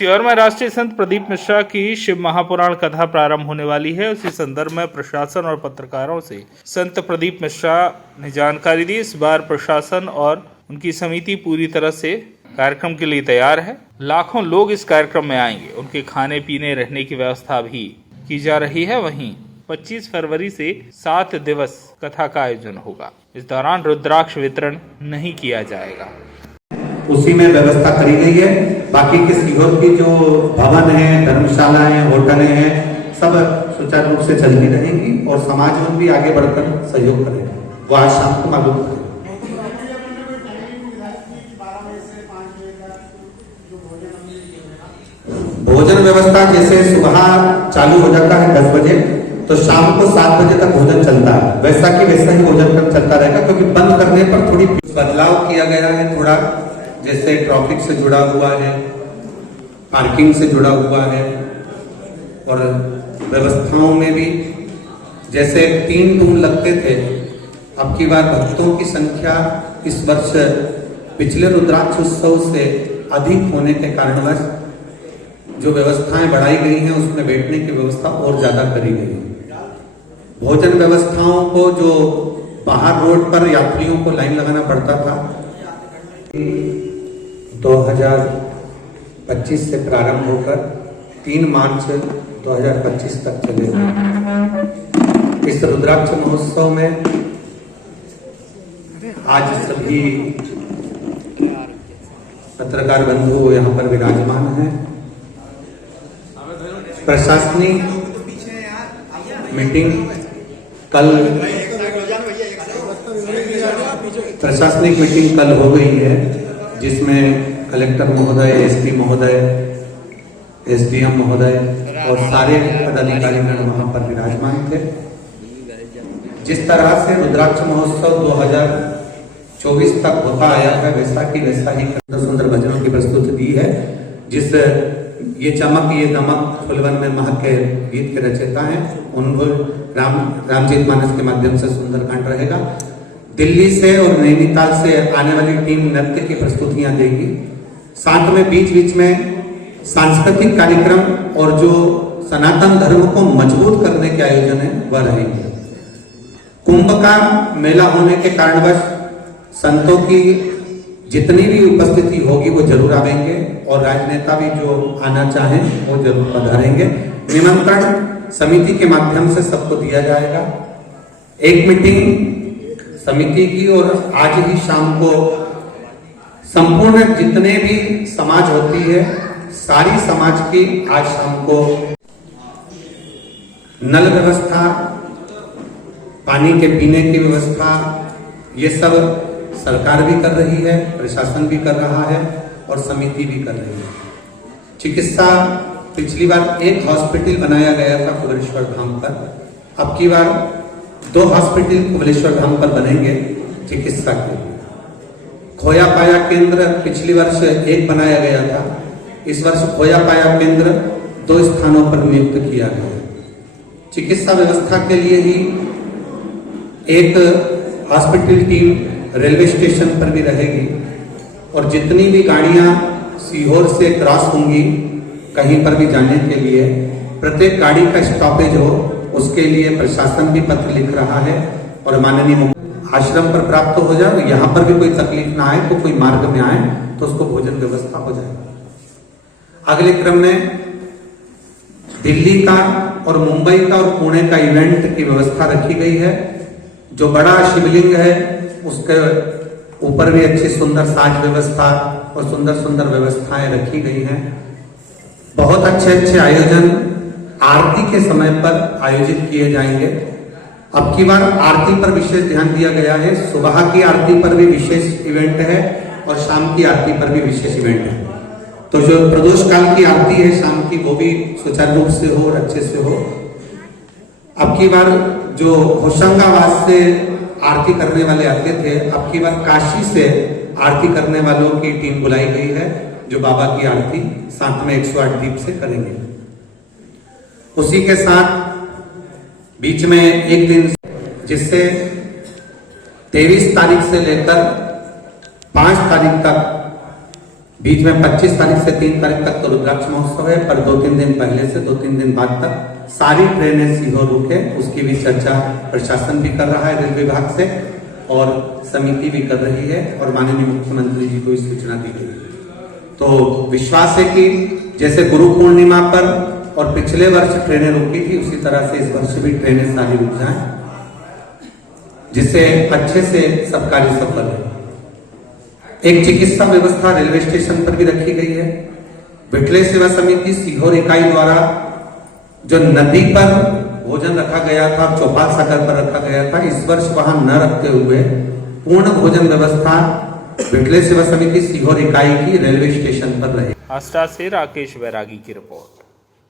सीहोर में राष्ट्रीय संत प्रदीप मिश्रा की शिव महापुराण कथा प्रारंभ होने वाली है। उसी संदर्भ में प्रशासन और पत्रकारों से संत प्रदीप मिश्रा ने जानकारी दी। इस बार प्रशासन और उनकी समिति पूरी तरह से कार्यक्रम के लिए तैयार है। लाखों लोग इस कार्यक्रम में आएंगे। उनके खाने पीने रहने की व्यवस्था भी की जा रही है। वहीं 25 फरवरी से 7 दिवस कथा का आयोजन होगा। इस दौरान रुद्राक्ष वितरण नहीं किया जाएगा। उसी में व्यवस्था करी गई है। बाकी के सीहोर की जो भवन है, धर्मशालाएं, होटलें हैं, सब सुचारू रूप से चलती रहेंगी और समाज में भी आगे बढ़कर सहयोग करेगा। वो आज शाम को मालूम करेगा। भोजन व्यवस्था जैसे सुबह चालू हो जाता है 10 बजे, तो शाम को 7 बजे तक भोजन चलता है। वैसा कि वैसा ही भोजन कम चलता रहेगा, क्योंकि बंद करने पर थोड़ी बदलाव किया गया है। थोड़ा जैसे ट्रैफिक से जुड़ा हुआ है, पार्किंग से जुड़ा हुआ है और व्यवस्थाओं में भी जैसे 3 टूल लगते थे, अब की बार भक्तों की संख्या इस वर्ष पिछले रुद्राक्ष उत्सव से अधिक होने के कारणवश जो व्यवस्थाएं बढ़ाई गई हैं, उसमें बैठने की व्यवस्था और ज्यादा करी गई है। भोजन व्यवस्थाओं को जो बाहर रोड पर यात्रियों को लाइन लगाना पड़ता था, 2025 से प्रारंभ होकर 3 मार्च 2025 तक चलेगा। इस रुद्राक्ष महोत्सव में आज सभी पत्रकार बंधु यहाँ पर विराजमान हैं। प्रशासनिक मीटिंग कल हो गई है, जिसमें कलेक्टर महोदय, एसपी महोदय, एसडीएम महोदय और सारे पदाधिकारीगण वहां पर विराजमान थे। जिस तरह से रुद्राक्ष महोत्सव 2024 तक होता आया है, वैसा की वैसा ही सुंदर भजनों की प्रस्तुति दी है। जिस ये चमक ये दमक फुलवन में महके गीत के रचयिता हैं, उनको रामचरित मानस के माध्यम से सुंदरकांड रहेगा। दिल्ली से और नैनीताल से आने वाली टीम नृत्य की प्रस्तुतियां देगी। साथ में बीच बीच में सांस्कृतिक कार्यक्रम और जो सनातन धर्म को मजबूत करने के आयोजन है वह रहेंगे। कुंभ का मेला होने के कारणवश संतों की जितनी भी उपस्थिति होगी वो जरूर आवेंगे और राजनेता भी जो आना चाहें वो जरूर पधारेंगे। निमंत्रण समिति के माध्यम से सबको दिया जाएगा। एक मीटिंग समिति की और आज ही शाम को संपूर्ण जितने भी समाज होती है, सारी समाज की आज शाम को नल व्यवस्था, पानी के पीने की व्यवस्था, ये सब सरकार भी कर रही है, प्रशासन भी कर रहा है और समिति भी कर रही है। चिकित्सा पिछली बार एक हॉस्पिटल बनाया गया था कुबलेश्वर धाम पर, अब की बार 2 हॉस्पिटल कुबलेश्वर धाम पर बनेंगे चिकित्सा के लिए। खोया पाया केंद्र पिछली वर्ष 1 बनाया गया था, इस वर्ष खोया पाया केंद्र 2 स्थानों पर नियुक्त किया गया। चिकित्सा व्यवस्था के लिए ही एक हॉस्पिटल टीम रेलवे स्टेशन पर भी रहेगी और जितनी भी गाड़ियां सीहोर से क्रॉस होंगी कहीं पर भी जाने के लिए, प्रत्येक गाड़ी का स्टॉपेज हो, उसके लिए प्रशासन भी पत्र लिख रहा है और माननीय आश्रम पर प्राप्त हो जाए। यहाँ पर भी कोई तकलीफ ना आए, तो कोई मार्ग में आए तो उसको भोजन व्यवस्था हो जाए। अगले क्रम में दिल्ली का और मुंबई का और पुणे का इवेंट की व्यवस्था रखी गई है। जो बड़ा शिवलिंग है उसके ऊपर भी अच्छी सुंदर साज व्यवस्था और सुंदर सुंदर व्यवस्थाएं रखी गई हैं। बहुत अच्छे अच्छे आयोजन आरती के समय पर आयोजित किए जाएंगे। अब की बार आरती पर विशेष ध्यान दिया गया है। सुबह की आरती पर भी विशेष इवेंट है और शाम की आरती पर भी विशेष इवेंट है। तो जो प्रदोष काल की आरती है शाम की, वो भी सुचारू रूप से हो और अच्छे से हो। अब की बार जो होशंगाबाद से आरती करने वाले आते थे, अब की बार काशी से आरती करने वालों की टीम बुलाई गई है, जो बाबा की आरती साथ में 108 दीप से करेंगे। उसी के साथ बीच में एक दिन, जिससे 23 तारीख से लेकर 5 तारीख तक बीच में 25 तारीख से 3 तारीख तक तो रुद्राक्ष महोत्सव है, पर 2-3 दिन पहले से 2-3 दिन बाद तक सारी ट्रेनें सीहोर रुके, उसकी भी चर्चा प्रशासन भी कर रहा है रेल विभाग से और समिति भी कर रही है और माननीय मुख्यमंत्री जी को सूचना दी गई है। तो विश्वास है कि जैसे गुरु पूर्णिमा पर और पिछले वर्ष ट्रेनें रुकी थी, उसी तरह से इस वर्ष भी ट्रेनें सारी रुक जाएं, जिससे अच्छे से सब कार्य सफल है। एक चिकित्सा व्यवस्था रेलवे स्टेशन पर भी रखी गई है। विठले सेवा समिति सीहोर इकाई द्वारा जो नदी पर भोजन रखा गया था, चौपाल सागर पर रखा गया था, इस वर्ष वहां न रखते हुए पूर्ण भोजन व्यवस्था विठले सेवा समिति सीहोर इकाई की रेलवे स्टेशन पर रहे। आस्था से राकेश बैरागी की रिपोर्ट।